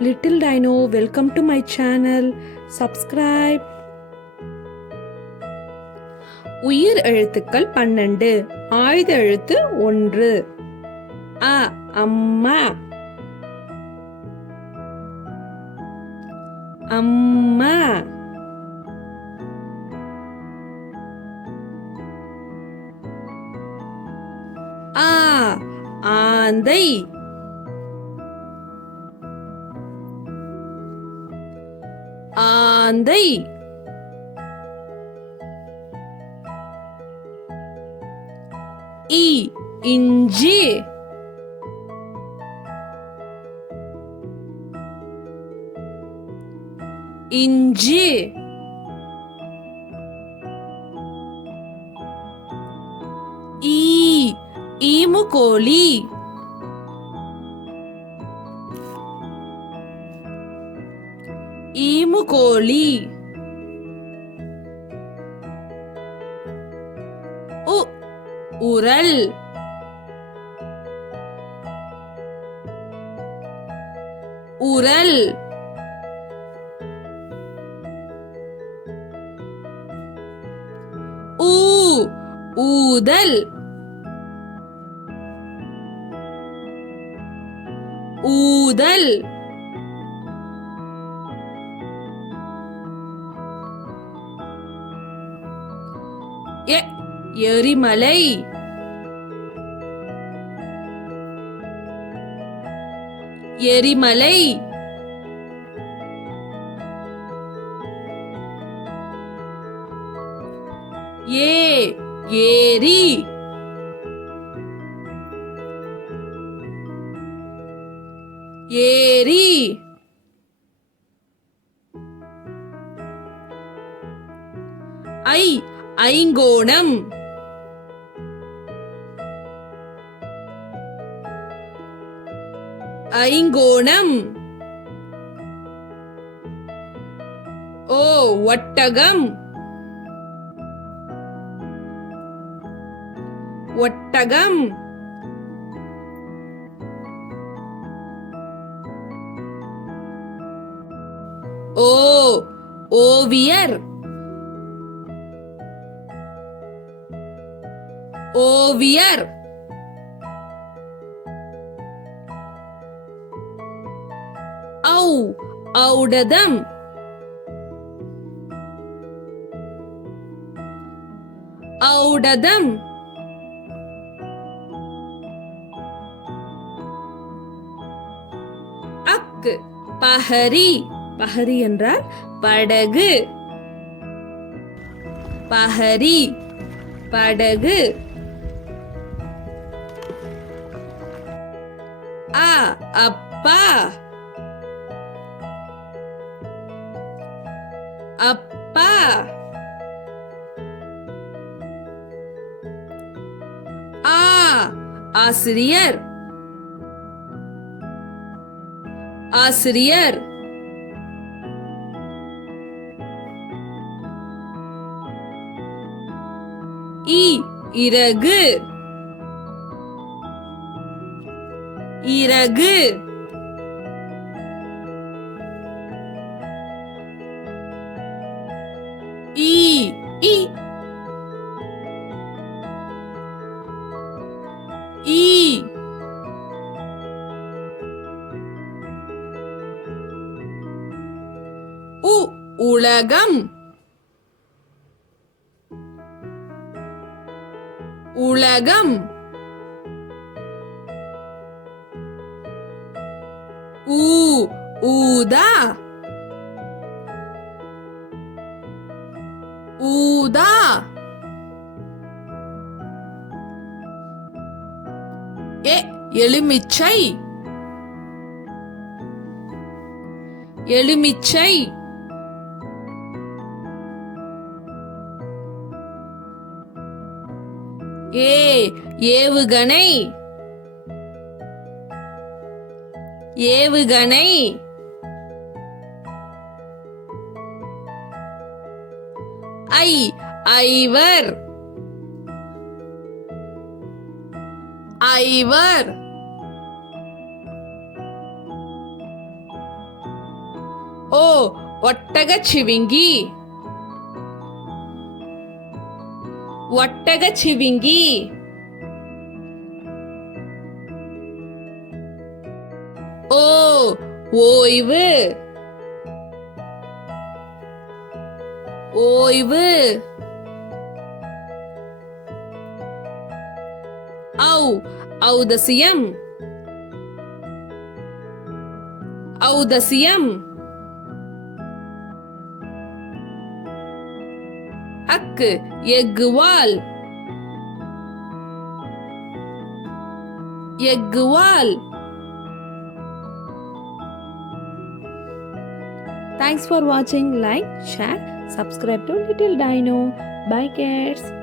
Little dino, welcome to my channel. Subscribe. உயிர் எழுத்துக்கள் 12. ஆயுத எழுத்து 1. அ அம்மா. அம்மா. ஆ ஆந்தை. ஆந்தை. இஞ்சி. இஞ்சி. ஈமுகோழி. ஈமுகோழி. உரல். உரல். ஊதல். ஊதல். எரிமலை. எரிமலை. ஏரி. ஏரி. ஐங்கோணம். ஐங்கோணம். ஒட்டகம். ஒட்டகம். ஓவியர். ஓவியர். ஔடதம். ஔடதம். பஹரி. பஹரி என்றால் படகு. பஹரி படகு. அப்பா. அப்பா. ஆசிரியர். ஆசிரியர். இறகு. இறகு. உலகம். உலகம். ஊதா. ஊதா. எலுமிச்சை. எலுமிச்சை. ஏவுகணை. ஏவுகணை. ஐவர். ஐவர். ஓ ஒட்டகச்சிவிங்கி. ஒட்டகச்சிவிங்கி. ஓ ஓய்வு. ஓய்வு. ஔ ஔதசியம். ஔதசியம். அக்கு எக்குவால். எக்குவால். Thanks for watching. Like, share, subscribe to Little Dino. Bye kids.